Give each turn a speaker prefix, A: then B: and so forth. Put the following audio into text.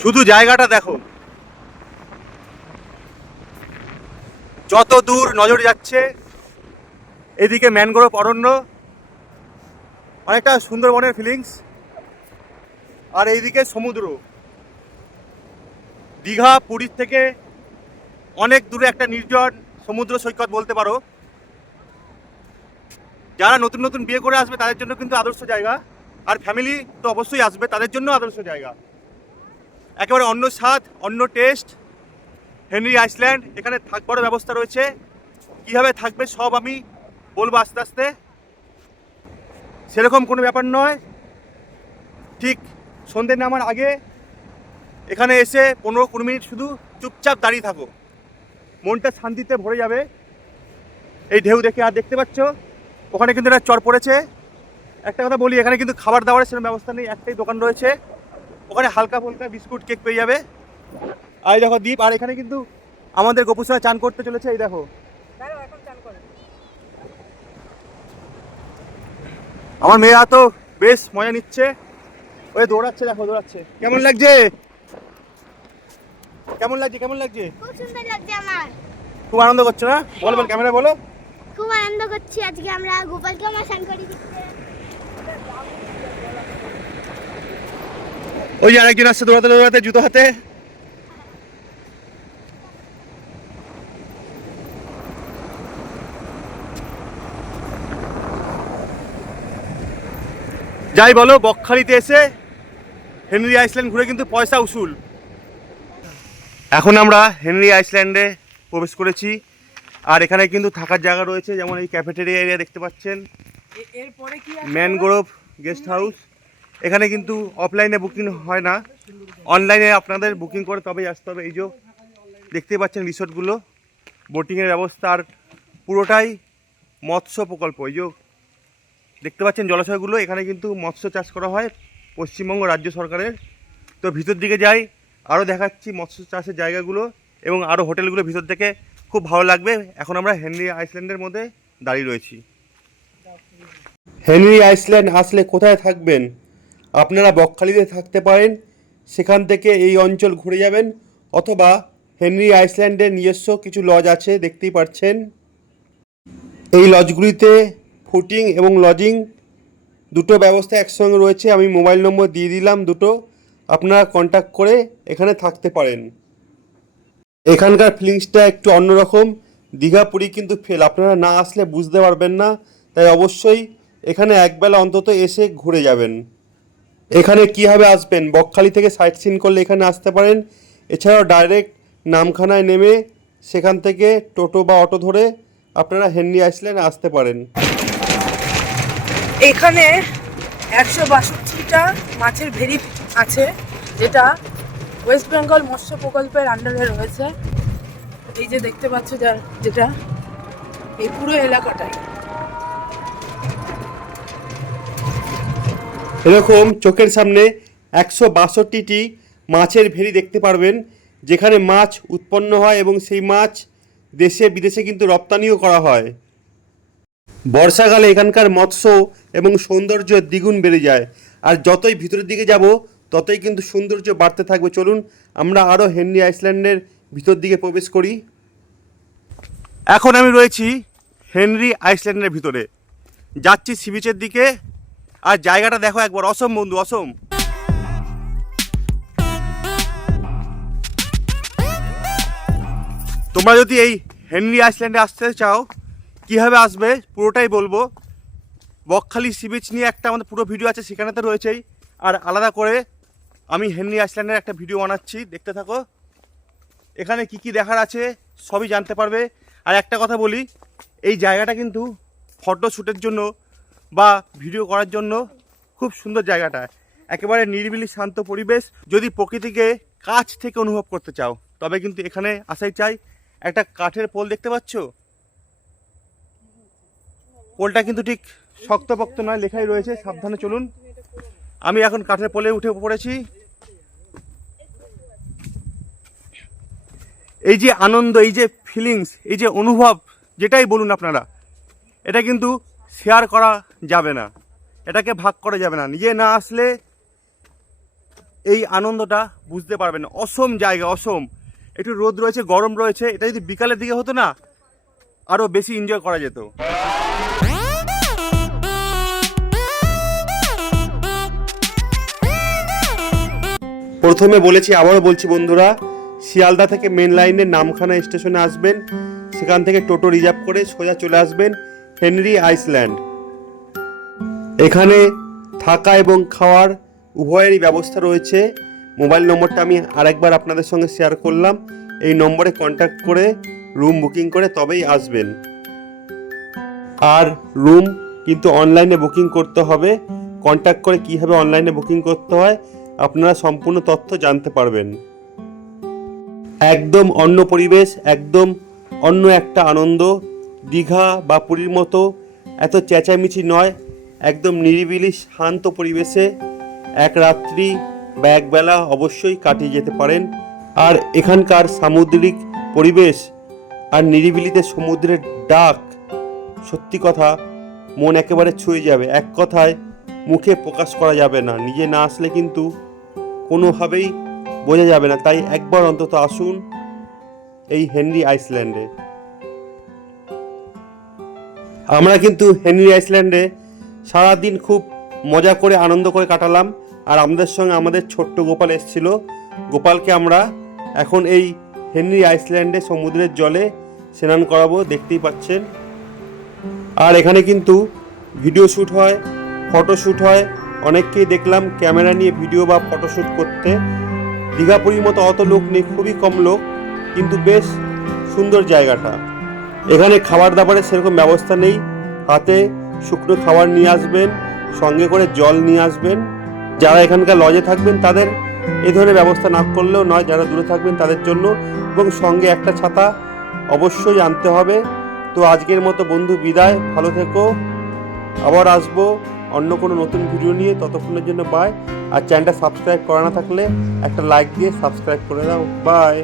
A: শুধু জায়গাটা দেখো। যত দূর নজর যাচ্ছে, এদিকে ম্যানগ্রোভ অরণ্য, অনেকটা সুন্দরবনের ফিলিংস আর এইদিকে সমুদ্র। দীঘা পুরীর থেকে অনেক দূরে একটা নির্জন সমুদ্র সৈকত বলতে পারো। যারা নতুন নতুন বিয়ে করে আসবে, তাদের জন্য কিন্তু আদর্শ জায়গা। আর ফ্যামিলি তো অবশ্যই আসবে, তাদের জন্য আদর্শ জায়গা। একেবারে অন্য স্বাদ, অন্য টেস্ট হেনরি আইসল্যান্ড, এখানে থাকবারও ব্যবস্থা রয়েছে। কীভাবে থাকবে সব আমি বলব আস্তে আস্তে। সেরকম কোনো ব্যাপার নয়। ঠিক সন্ধ্যে নামার আগে এখানে এসে পনেরো কুড়ি মিনিট শুধু চুপচাপ দাঁড়িয়ে থাকো। মনটা শান্তিতে ভরে যাবে। এই ঢেউ দেখে আর দেখতে পাচ্ছ? ওখানে কিন্তু একটা চর পড়েছে। একটা কথা বলি, এখানে কিন্তু খাবার দাবারের সেরকম ব্যবস্থা নেই। একটাই দোকান রয়েছে। ওখানে হালকা ফুলকা বিস্কুট কেক পেয়ে যাবে। আর এই দেখো দ্বীপ আর এখানে কিন্তু আমাদের গোপুসোনা চান করতে চলেছে এই দেখো। আমার মেয়েরা তো বেশ মজা নিচ্ছে। ওই দৌড়াচ্ছে দেখো দৌড়াচ্ছে। কেমন লাগছে? কেমন লাগছে কেমন লাগছে?
B: খুব সুন্দর লাগছে আমার।
A: খুব আনন্দ করছ না? বলো বল ক্যামেরা বলো।
B: খুব আনন্দ করছি আজকে আমরা গোপালকে আমার স্নান করি
A: ওই যে আরেকজন আসছে দৌড়াতে দৌড়াতে জুতো হাতে। যাই বলো বকখালিতে এসে হেনরি আইসল্যান্ড ঘুরে কিন্তু পয়সা উসুল। এখন আমরা হেনরি আইসল্যান্ডে প্রবেশ করেছি। আর এখানে কিন্তু থাকার জায়গা রয়েছে যেমন এই ক্যাফেটেরিয়া এরিয়া দেখতে পাচ্ছেন।
C: এরপরে
A: ম্যানগ্রোভ গেস্ট হাউস এখানে কিন্তু অফলাইনে বুকিং হয় না। অনলাইনে আপনাদের বুকিং করে তবেই আসতে হবে। এই যে দেখতে পাচ্ছেন রিসোর্টগুলো বোটিংয়ের ব্যবস্থা, আর পুরোটাই মৎস্য প্রকল্প। এই যে দেখতে পাচ্ছেন জলাশয়গুলো এখানে কিন্তু মৎস্য চাষ করা হয় পশ্চিমবঙ্গ রাজ্য সরকারের। তো ভিতর দিকে যাই আরও দেখাচ্ছি মৎস্য চাষের জায়গাগুলো, এবং আরও হোটেলগুলো ভিতর থেকে খুব ভালো লাগবে। এখন আমরা হেনরি আইসল্যান্ডের মধ্যে দাঁড়িয়ে রয়েছি। হেনরি আইসল্যান্ড আসলে কোথায় থাকবেন? আপনারা বকখালিতে থাকতে পারেন, সেখান থেকে এই অঞ্চল ঘুরে যাবেন, অথবা হেনরি আইসল্যান্ডের নিজস্ব কিছু লজ আছে, দেখতেই পাচ্ছেন এই লজগুলিতে ফুটিং এবং লজিং দুটো ব্যবস্থা একসঙ্গে রয়েছে, আমি মোবাইল নম্বর দিয়ে দিলাম দুটো, আপনারা কন্ট্যাক্ট করে এখানে থাকতে পারেন। এখানকার ফিলিংসটা একটু অন্যরকম, দীঘা পুরী কিন্তু ফেল আপনারা না আসলে বুঝতে পারবেন না, তাই অবশ্যই এখানে একবেলা অন্তত এসে ঘুরে যাবেন। এখানে কীভাবে আসবেন? বকখালি থেকে সাইট সিন করলে এখানে আসতে পারেন। এছাড়াও ডাইরেক্ট নামখানায় নেমে সেখান থেকে টোটো বা অটো ধরে আপনারা হেনরি আইসল্যান্ড আসতে পারেন।
C: এখানে একশো বাষট্টিটা মাছের ভেরি আছে, যেটা ওয়েস্ট বেঙ্গল মৎস্য প্রকল্পের আন্ডারে রয়েছে। এই যে দেখতে পাচ্ছ যা, যেটা, এই পুরো এলাকাটাই।
A: এরকম চোখের সামনে একশো বাষট্টিটি মাছের ভেরি দেখতে পারবেন, যেখানে মাছ উৎপন্ন হয় এবং সেই মাছ দেশে, বিদেশে কিন্তু রপ্তানিও করা হয়। বর্ষাকালে এখানকার মৎস্য এবং সৌন্দর্য দ্বিগুণ বেড়ে যায়। আর যতই ভিতরের দিকে যাব, ততই কিন্তু সৌন্দর্য বাড়তে থাকবে। চলুন, আমরা আরও হেনরি আইসল্যান্ডের ভিতর দিকে প্রবেশ করি। এখন আমি রয়েছি হেনরি আইসল্যান্ডের ভিতরে। যাচ্ছি সি বিচের দিকে। আর জায়গাটা দেখো একবার, অসম বন্ধু, অসম। তোমরা যদি এই হেনরি আইসল্যান্ডে আসতে চাও, কীভাবে আসবে, পুরোটাই বলব। বকখালি সি বিচ নিয়ে একটা আমাদের পুরো ভিডিও আছে, সেখানে তো রয়েছেই। আর আলাদা করে আমি হেনরি আইসল্যান্ডের একটা ভিডিও বানাচ্ছি, দেখতে থাকো। এখানে কি কি দেখার আছে, সবই জানতে পারবে। আর একটা কথা বলি, এই জায়গাটা কিন্তু ফটো শ্যুটের জন্য বা ভিডিও করার জন্য খুব সুন্দর জায়গাটা। একেবারে নিরিবিলি, শান্ত পরিবেশ। যদি প্রকৃতিকে কাছ থেকে অনুভব করতে চাও, তবে কিন্তু এখানে আসাই চাই। একটা কাঠের পোল দেখতে পাচ্ছ? পোলটা কিন্তু ঠিক শক্তপোক্ত নয়, লেখাই রয়েছে, সাবধানে চলুন। আমি এখন কাঠের পোলে উঠে পড়েছি। এই যে আনন্দ, এই যে ফিলিংস এই যে অনুভব, যেটাই বলুন আপনারা, এটা কিন্তু শেয়ার করা যাবে না। এটাকে ভাগ করা যাবে না। নিজে না আসলে এই আনন্দটা বুঝতে পারবেন। অসম জায়গা, অসম। একটু রোদ রয়েছে, গরম রয়েছে। এটা যদি বিকালের দিকে হতো না আরও বেশি এনজয় করা যেত। প্রথমে বলেছি, আবারও বলছি বন্ধুরা, শিয়ালদা থেকে মেন লাইনের নামখানা স্টেশনে আসবেন। সেখান থেকে টোটো রিজার্ভ করে সোজা চলে আসবেন। হেনরি আইসল্যান্ড। এখানে থাকা এবং খাওয়ার উভয়েরই ব্যবস্থা রয়েছে। মোবাইল নম্বরটা আমি আরেকবার আপনাদের সঙ্গে শেয়ার করলাম। এই নম্বরে কন্ট্যাক্ট করে রুম বুকিং করে তবেই আসবেন। আর রুম কিন্তু অনলাইনে বুকিং করতে হবে। কন্ট্যাক্ট করে কীভাবে অনলাইনে বুকিং করতে হয়, আপনারা সম্পূর্ণ তথ্য জানতে পারবেন। একদম অন্য পরিবেশ, একদম অন্য একটা আনন্দ। দীঘা বা পুরীর মতো এত চেঁচামেচি নয়, একদম নিরিবিলি শান্ত পরিবেশে এক রাত্রি বা একবেলা অবশ্যই কাটিয়ে যেতে পারেন। আর এখানকার সামুদ্রিক পরিবেশ আর নিরিবিলিতে সমুদ্রের ডাক, সত্যি কথা মন একেবারে ছুঁয়ে যাবে। এক কথায় মুখে প্রকাশ করা যাবে না, নিজে না আসলে কিন্তু কোনোভাবেই বোঝা যাবে না। তাই একবার অন্তত আসুন এই হেনরি আইসল্যান্ডে। আমরা কিন্তু হেনরি আইসল্যান্ডে সারাদিন খুব মজা করে, আনন্দ করে কাটালাম। আর আমাদের সঙ্গে আমাদের ছোট্ট গোপাল এসেছিল। গোপালকে আমরা এখন এই হেনরি আইসল্যান্ডে সমুদ্রের জলে স্নান করাবো, দেখতেই পাচ্ছেন। আর এখানে কিন্তু ভিডিও শ্যুট হয়, ফটো শ্যুট হয়। অনেককেই দেখলাম ক্যামেরা নিয়ে ভিডিও বা ফটো শ্যুট করতে। দীঘাপুরীর মতো অত লোক নেই, খুবই কম লোক, কিন্তু বেশ সুন্দর জায়গাটা। এখানে খাবার দাবারের সেরকম ব্যবস্থা নেই। হাতে শুকনো খাবার নিয়ে আসবেন, সঙ্গে করে জল নিয়ে আসবেন। যারা এখানকার লজে থাকবেন, তাদের এ ধরনের ব্যবস্থা না করলেও নয়, যারা দূরে থাকবেন তাদের জন্য। এবং সঙ্গে একটা ছাতা অবশ্যই আনতে হবে। তো আজকের মতো বন্ধু বিদায়, ভালো থেকো। আবার আসব অন্য কোনো নতুন ভিডিও নিয়ে। ততক্ষণের জন্য বাই আর চ্যানেলটা সাবস্ক্রাইব করা না থাকলে একটা লাইক দিয়ে সাবস্ক্রাইব করে দাও। বাই